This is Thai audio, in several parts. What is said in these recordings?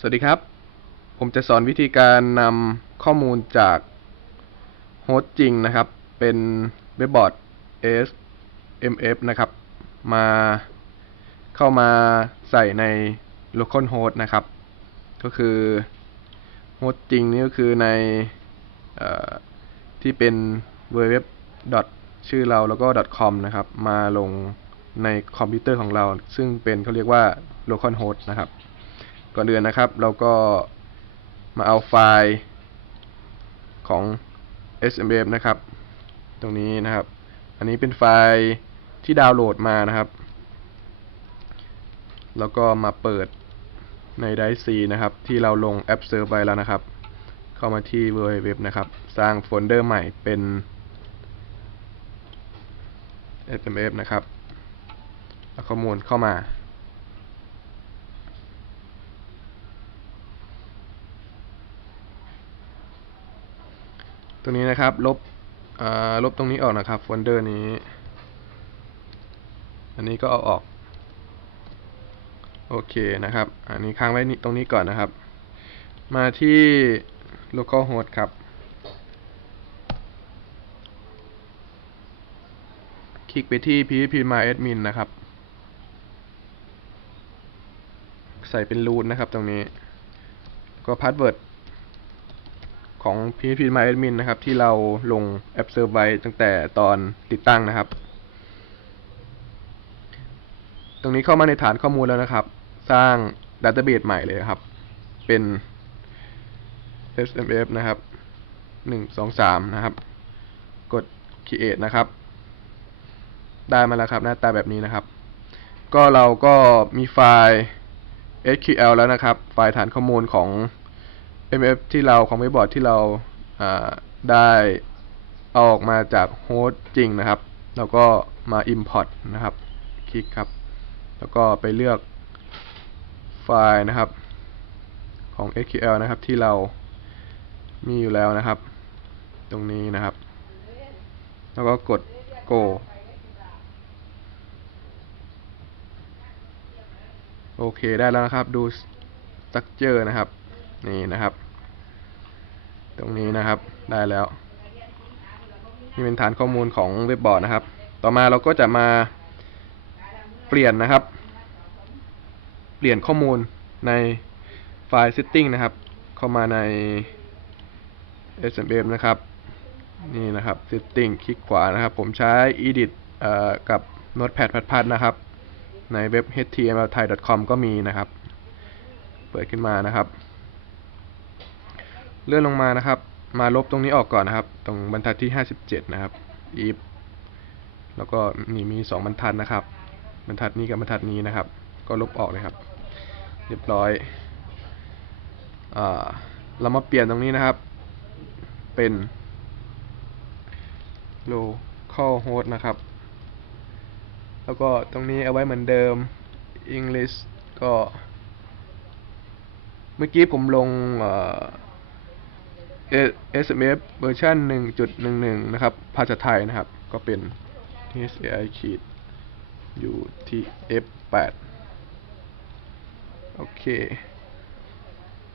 สวัสดีครับ ผมจะสอนวิธีการนำข้อมูลจากโฮสต์จริงนะครับ เป็นเว็บบอร์ด SMF นะครับ มาเข้ามาใส่ใน localhost นะครับ ก็คือโฮสต์จริงนี่ก็คือในเอ่อที่เป็น www. ชื่อเราแล้วก็ .com นะครับ มาลงในคอมพิวเตอร์ของเรา ซึ่งเป็นเขาเรียกว่า localhost นะครับ ก่อนอื่นนะครับ เราก็มาเอาไฟล์ของ SMF นะครับ ตรงนี้นะครับ อันนี้เป็นไฟล์ที่ดาวน์โหลดมานะครับ แล้วก็มาเปิดใน Drive C นะครับ ที่เราลงแอปเซิร์ฟไว้แล้วนะครับ เข้ามาที่ www นะครับ สร้างโฟลเดอร์ใหม่เป็น SMF นะครับเอาข้อมูลเข้ามา ต รงนี้นะครับ ลบลบตรงนี้ออกนะครับโฟลเดอร์นี้ อันนี้ก็เอาออก โอเคนะครับ อันนี้ค้างไว้ตรงนี้ก่อนนะครับ มาที่ localhost ครับคลิกไปที่ phpMyAdmin นะครับ ใส่เป็น root นะครับตรงนี้ ก็ password ของ phpMyAdmin นะครับ ที่เราลงแอปเซิร์ไว้ตั้งแต่ตอนติดตั้งนะครับ ตรงนี้เข้ามาในฐานข้อมูลแล้วนะครับ สร้างดัตเตอร์เบสใหม่เลยครับ เป็น SMF นะครับหนึ่งสองสามนะครับ กด create นะครับ ได้มาแล้วครับ หน้าตาแบบนี้นะครับ ก็เราก็มีไฟล์ SQL แล้วนะครับ ไฟล์ฐานข้อมูลของ MF ที่เราของเว็บบอร์ดที่เราาได้เอาออกมาจากโฮสต์จริงนะครับ แล้วก็มา import นะครับ คลิกครับ แล้วก็ไปเลือกไฟล์นะครับของ SQL นะครับที่เรามีอยู่แล้วนะครับ ตรงนี้นะครับ แล้วก็กด go โอเคได้แล้วนะครับ ดู structure นะครับ นี่นะครับ ตรงนี้นะครับได้แล้ว นี่เป็นฐานข้อมูลของเว็บบอร์ดนะครับ ต่อมาเราก็จะมาเปลี่ยนนะครับ เปลี่ยนข้อมูลในไฟล์ setting นะครับ เข้ามาใน SMF นะครับ นี่นะครับ setting คลิกขวานะครับ ผมใช้ edit กับ notepad พัดๆนะครับ ในเว็บ htmlthai.com ก็มีนะครับ เปิดขึ้นมานะครับ เลื่อนลงมานะครับ มาลบตรงนี้ออกก่อนนะครับ ตรงบรรทัดที่ 57 นะครับ if แล้วก็นี่มี 2 บรรทัดนะครับ บรรทัดนี้กับบรรทัดนี้นะครับ ก็ลบออกเลยครับ เรียบร้อยอเรามาเปลี่ยนตรงนี้นะครับ เป็น localhost นะครับ แล้วก็ตรงนี้เอาไว้เหมือนเดิม English ก็ เมื่อกี้ผมลงเอ่อ SMF เวอร์ชัน1.11 นะครับ ภาษาไทยนะครับ ก็เป็น HAI ขีด UTF8 โอเค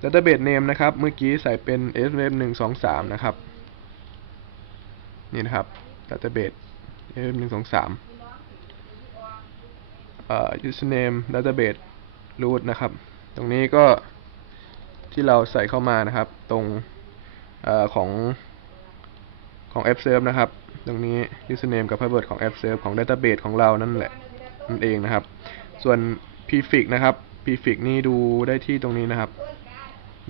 Database Name นะครับ เมื่อกี้ใส่เป็น SMF 123 นะครับ นี่นะครับ Database SMF 123เอ่อ username database root นะครับ ตรงนี้ก็ที่เราใส่เข้ามานะครับ ตรง ออของของ app serve นะครับ ตรงนี้ username กับ password ของ app serve ของ database ของเรานั่นแหละนั่นเองนะครับ ส่วน prefix นะครับ prefix นี่ดูได้ที่ตรงนี้นะครับ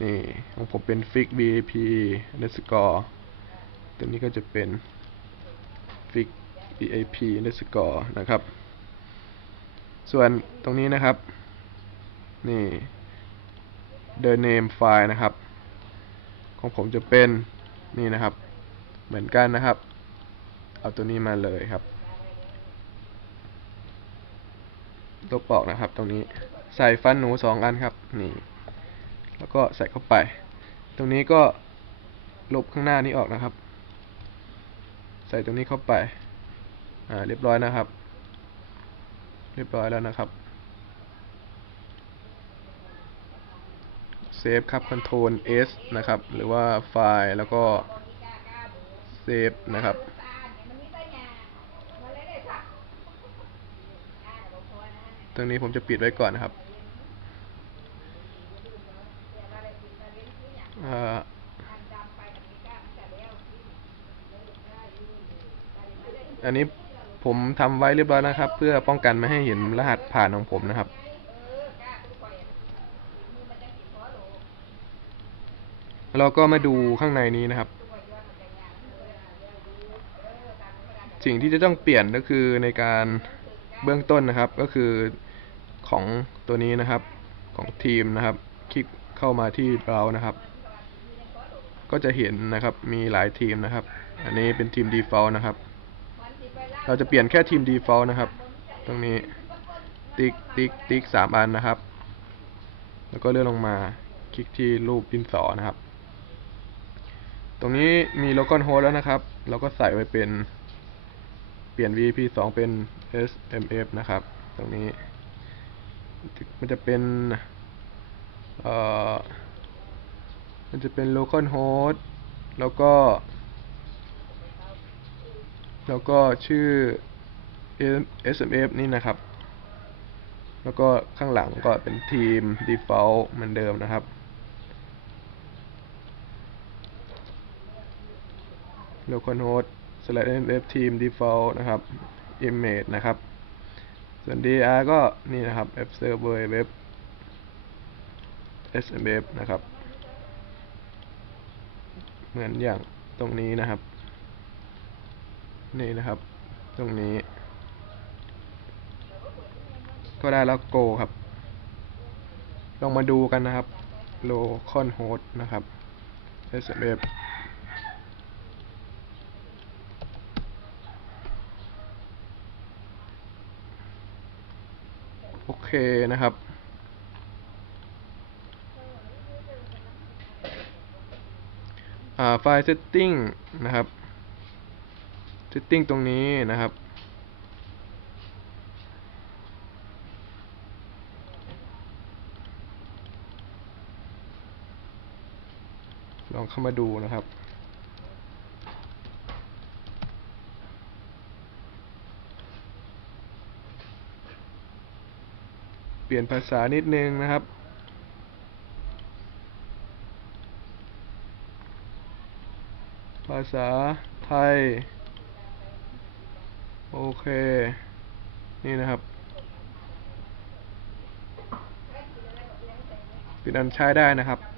นี่ของผมเป็น fix vap underscore ตัวนี้ก็จะเป็น fix vap underscore นะครับ ส่วนตรงนี้นะครับ นี่ the name file นะครับ ของผมจะเป็นนี่นะครับ เหมือนกันนะครับ เอาตัวนี้มาเลยครับตัวปอกนะครับ ตรงนี้ใส่ฟันหนูสองอันครับ นี่ แล้วก็ใส่เข้าไป ตรงนี้ก็ลบข้างหน้านี้ออกนะครับ ใส่ตรงนี้เข้าไป อ่า เรียบร้อยนะครับ เรียบร้อยแล้วนะครับ save ครับ control s นะครับ หรือว่าไฟล์แล้วก็ save นะครับ ตรงนี้ผมจะปิดไว้ก่อนนะครับอันนี้ผมทำไว้เรียบร้อยนะครับ เพื่อป้องกันไม่ให้เห็นรหัสผ่านของผมนะครับ เราก็มาดูข้างในนี้นะครับ สิ่งที่จะต้องเปลี่ยนก็คือในการเบื้องต้นนะครับ ก็คือของตัวนี้นะครับของทีมนะครับ คลิกเข้ามาที่เรานะครับ ก็จะเห็นนะครับมีหลายทีมนะครับ อันนี้เป็นทีม default นะครับ เราจะเปลี่ยนแค่ทีม default นะครับ ตรงนี้ติ๊กติ๊กติ๊กสามอันนะครับ แล้วก็เลื่อนลงมาคลิกที่รูปดินสอนะครับ ตรงนี้มี local host แล้วนะครับ เราก็ใส่ไว้เป็นเปลี่ยน VP 2 เป็น SMF นะครับ ตรงนี้ มันจะเป็นเอ่อมันจะเป็น local host แล้วก็ แล้วก็ชื่อ SMF นี่นะครับ แล้วก็ข้างหลังก็เป็นทีม default เหมือนเดิมนะครับ localhost slash mf team default นะครับ image นะครับ ส่วน dir ก็นี่นะครับ app server web smf นะครับ เหมือนอย่างตรงนี้นะครับ นี่นะครับ ตรงนี้ ก็ได้แล้ว go ครับ ลองมาดูกันนะครับ localhost นะครับ smf โอ เคนะครับไฟล์ setting นะครับ setting ตรงนี้นะครับ ลองเข้ามาดูนะครับ ปลี่ยนภาษานิดนึงนะครับ ภาษาไทย โอเค นี่นะครับ เป็นอันใช้ได้นะครับ